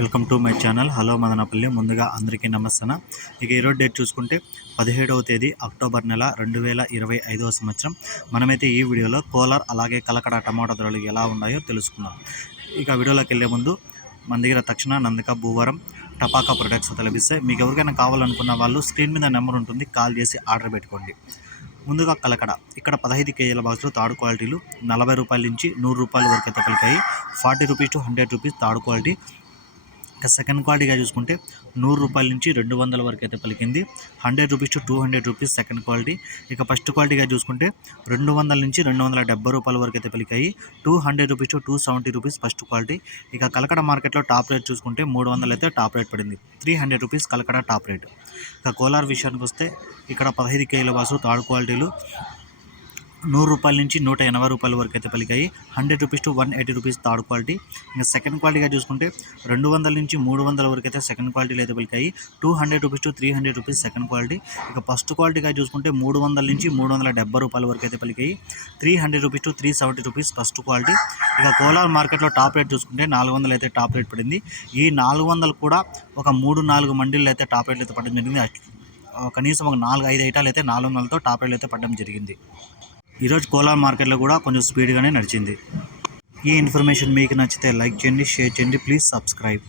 Welcome to my channel. Hello Madanapalle. ముందుగా అందరికీ నమస్తన ఇక ఈరోజు డేట్ చూసుకుంటే పదిహేడవ తేదీ అక్టోబర్ నెల రెండు వేల ఇరవై ఐదవ సంవత్సరం. మనమైతే ఈ వీడియోలో కోలార్ అలాగే కలకడ టమాటా ధరలు ఎలా ఉన్నాయో తెలుసుకుందాం. ఇక వీడియోలోకి వెళ్ళే ముందు మన దగ్గర తక్షణ నందక భూవరం టపాకా ప్రొడక్ట్స్ లభిస్తాయి మీకు ఎవరికైనా కావాలనుకున్న వాళ్ళు స్క్రీన్ మీద నెంబర్ ఉంటుంది కాల్ చేసి ఆర్డర్ పెట్టుకోండి. ముందుగా కలకడ. ఇక్కడ పదహైదు కేజీల బాక్సులు తాడు క్వాలిటీలు నలభై రూపాయల నుంచి నూరు రూపాయల వరకు అయితే పలికాయి. Forty rupees to hundred rupees తాడు క్వాలిటీ. ఇక సెకండ్ క్వాలిటీగా చూసుకుంటే నూరు రూపాయల నుంచి రెండు వందల వరకు అయితే పలికింది. Hundred rupees to two hundred rupees second quality ఇక ఫస్ట్ క్వాలిటీగా చూసుకుంటే రెండు వందల నుంచి రెండు వందల డెబ్బై రూపాయల వరకు అయితే పలికాయి. Two hundred rupees to two seventy rupees first quality ఇక కలకడ మార్కెట్లో టాప్ రేట్ చూసుకుంటే మూడు వందలు అయితే టాప్ రేట్ పడింది. Three hundred rupees Kalakada top rate ఇక కోలార్ విషయానికి వస్తే ఇక్కడ పదహైదు కేజీల బాసు థర్డ్ క్వాలిటీలు నూరు రూపాయల నుంచి నూట ఎనభై రూపాయల వరకు అయితే పలికాయి. Hundred rupees to one eighty rupees third quality. ఇంకా సెకండ్ క్వాలిటీగా చూసుకుంటే రెండు వందల నుంచి మూడు వందల వరకు అయితే సెకండ్ క్వాలిటీలో అయితే పలికాయి. Two hundred rupees to three hundred rupees second quality. ఇక ఫస్ట్ క్వాలిటీగా చూసుకుంటే మూడు వందల నుంచి మూడు వందల డెబ్బై రూపాయల వరకు అయితే పలికాయి. Three hundred rupees to three seventy rupees first quality. ఇక కోలార్ మార్కెట్లో టాప్ రేట్ చూసుకుంటే నాలుగు వందలు అయితే టాప్ రేట్ పడింది. ఈ నాలుగు వందలు కూడా ఒక మూడు నాలుగు మండీలు అయితే టాప్ రేట్లు అయితే పడడం జరిగింది. కనీసం ఒక నాలుగు ఐదు ఐటాలు అయితే నాలుగు వందలతో టాప్ రేట్లు అయితే పడడం జరిగింది. ఈరోజు కోలార్ మార్కెట్లో కూడా కొంచెం స్పీడ్గానే నడిచింది. ఈ ఇన్ఫర్మేషన్ మీకు నచ్చితే లైక్ చేయండి షేర్ చేయండి ప్లీజ్ సబ్స్క్రైబ్.